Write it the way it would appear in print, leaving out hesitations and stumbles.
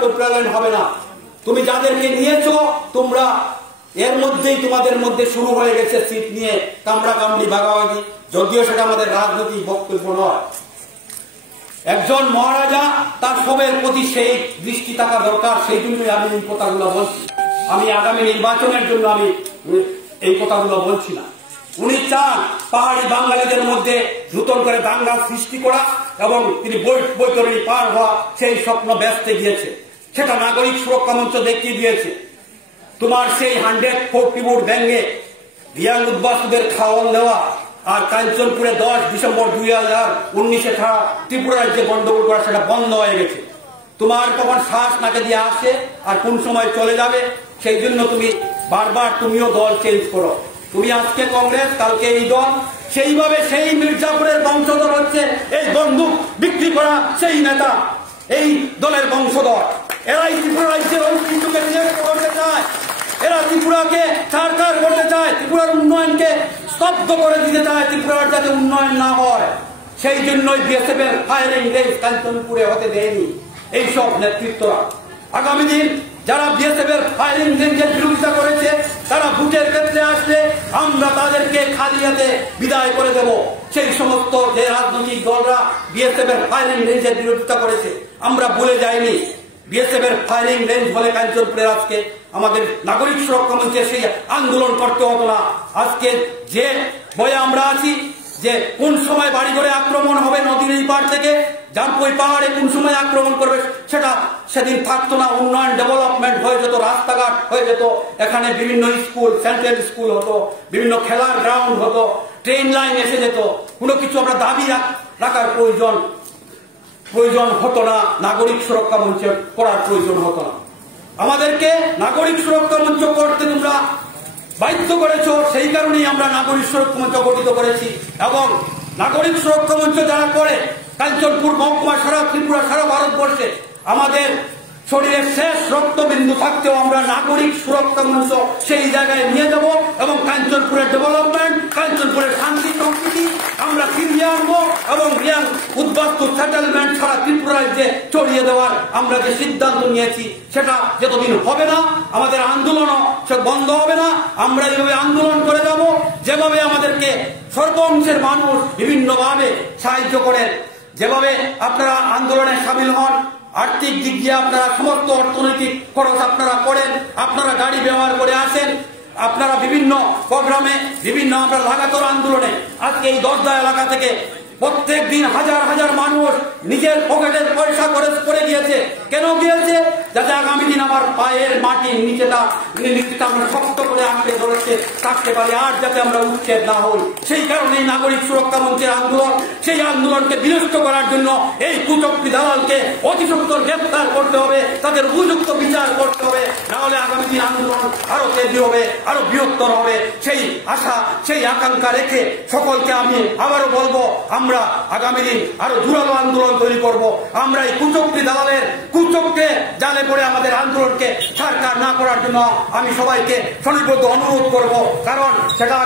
Total হবে না। তুমি যাদেরকে নিয়েছো তোমরা এর মধ্যেই তোমাদের মধ্যে শুরু হয়ে গেছে সিট নিয়ে কামড়া কামড়ি ভাগাভাগি, যদিও সেটা আমাদের রাজনৈতিক বক্তব্য নয়। একজন মহারাজা তার সবের প্রতি সেই দৃষ্টি থাকা দরকার, সেই জন্যই আমি এই কথাগুলো বলছি। আমি আগামী নির্বাচনের জন্য আমি এই কথাগুলো বলছি না। উনি চান পাহাড়ি বাঙালিদের মধ্যে নতুন করে দাঙ্গা সৃষ্টি করা এবং তিনি বৈতরণী পার হওয়া সেই স্বপ্ন ব্যস্ত গিয়েছে। সেটা নাগরিক সুরক্ষা মঞ্চ দেখিয়ে দিয়েছে। তোমার সেই 140 ভোট ব্যাঙ্গে রিয়াং উদ্বাস্তুদের খাওয়ান দেওয়া আর কাঞ্চনপুরে 10 ডিসেম্বর 2019 ছাড়া ত্রিপুরা রাজ্যে গন্ডগোল করা সেটা বন্ধ হয়ে গেছে। তোমার তখন শ্বাস নাকে দিয়ে আসে আর কোন সময় চলে যাবে, সেই জন্য তুমি বারবার তুমিও দল চেঞ্জ করো। তুমি আজকে কংগ্রেস, কালকে এই দল, সেইভাবে সেই মির্জাপুরের বংশধর হচ্ছে এই বন্দুক বিক্রি করা সেই নেতা, এই দলের বংশধর। এরাই ত্রিপুরা রাজ্যের ঐতিহ্যকে নিয়ে করতে চায়, এরা ত্রিপুরাকে ছাড়খাড় করতে চায়, ত্রিপুরার উন্নয়নকে স্তব্ধ করে দিতে চায়, ত্রিপুরার যাতে উন্নয়ন না হয়। সেই জন্যই বিএসএফ এর ফায়ারিং রেঞ্জ কাঞ্চনপুরে হতে দেয়নি এইসব নেতৃত্বরা। আগামী দিন যারা বিএসএফ এর ফায়ারিং রেঞ্জের বিরোধিতা করেছে তারা ভোটের ক্ষেত্রে আসলে আমরা তাদেরকে খালি হাতে বিদায় করে দেব। সেই সমস্ত যে রাজনৈতিক দলরা বিএসএফ এর ফায়ারিং রেঞ্জের বিরোধিতা করেছে আমরা ভুলে যাইনি। বিএসএফ এর ফায়ারিং রেঞ্জ হলে কাঞ্চনপুরের আজকে আমাদের নাগরিক সুরক্ষা মঞ্চে সেই আন্দোলন করতে হতো না। আজকে যে ভয়ে আমরা আছি যে কোন সময় বাড়ি ঘরে আক্রমণ হবে নদীর এই পাড় থেকে, জামপুই পাহাড়ে কোন সময় আক্রমণ করবে সেটা সেদিন থাকতো না। উন্নয়ন ডেভেলপমেন্ট হয়ে যেত, রাস্তাঘাট হয়ে যেত, এখানে বিভিন্ন স্কুল, সেন্ট্রাল স্কুল হতো, বিভিন্ন খেলার গ্রাউন্ড হতো, ট্রেন লাইন এসে যেত। কোনো কিছু আমরা দাবি রাখার প্রয়োজন হতো না, নাগরিক সুরক্ষা মঞ্চ করার প্রয়োজন হতো না। আমাদেরকে নাগরিক সুরক্ষা মঞ্চ করতে তোমরা বাধ্য করেছো, সেই কারণেই আমরা নাগরিক সুরক্ষা মঞ্চ গঠিত করেছি। এবং নাগরিক সুরক্ষা মঞ্চ যারা করে কাঞ্চনপুর মহকুমা, সারা ত্রিপুরা, সারা ভারতবর্ষে আমাদের শরীরের শেষ রক্তবিন্দু থাকতেও আমরা নাগরিক সুরক্ষা মঞ্চ সেই জায়গায় নিয়ে যাব এবং কাঞ্চনপুরের ডেভেলপমেন্ট, কাঞ্চনপুরের শান্তি সম্প্রীতি আমরা ফিরিয়ে আনবো এবং রিয়াং উদ্বাস্তু সেটেলমেন্ট ছাড়া ত্রিপুরা রাজ্যে ছড়িয়ে দেওয়ার আমরা যে সিদ্ধান্ত নিয়েছি সেটা যতদিন হবে না আমাদের আন্দোলনও সে বন্ধ হবে না। আমরা এইভাবে আন্দোলন করে যাব, যেভাবে আমাদেরকে সর্বংশের মানুষ বিভিন্নভাবে সাহায্য করেন, যেভাবে আপনারা আন্দোলনে সামিল হন, আর্থিক দিক দিয়ে আপনারা সমস্ত অর্থনৈতিক খরচ আপনারা করেন, আপনারা গাড়ি ব্যবহার করে আসেন, আপনারা বিভিন্ন প্রোগ্রামে, বিভিন্ন আমরা লাগাতার আন্দোলনে আজকে এই দরজা এলাকা থেকে প্রত্যেক দিন হাজার হাজার মানুষ নিজের পকেটের পয়সা খরচ করে গিয়েছে। কেন গিয়েছে? যাতে আগামী দিন আমার পায়ের মাটির নিচেটা আমরা শক্ত করে আঁকড়ে ধরতে থাকতে পারি, আর যাতে আমরা উচ্ছেদ না হই। সেই কারণেই নাগরিক সুরক্ষা মঞ্চের আন্দোলন, সেই আন্দোলনকে বিনষ্ট করার জন্য এই কুচক্রী দালালকে অতি সত্বর গ্রেফতার করতে হবে, তাদের উপযুক্ত বিচার করতে হবে, নাহলে আগামী দিন আন্দোলন আরো তেজি হবে, আরো বৃহত্তর হবে। সেই আশা, সেই আকাঙ্ক্ষা রেখে সকলকে আমি আবারও বলবো, আমরা আগামী দিন আরো জোরালো আন্দোলন তৈরি করব। আমরা এই কুচক্রী দালালের কুচক্রে জালে পড়ে আমাদের আন্দোলনকে ছাড়খাড় না করার জন্য আমি সবাইকে সনিবদ্ধ অনুরোধ করব, কারণ সেটা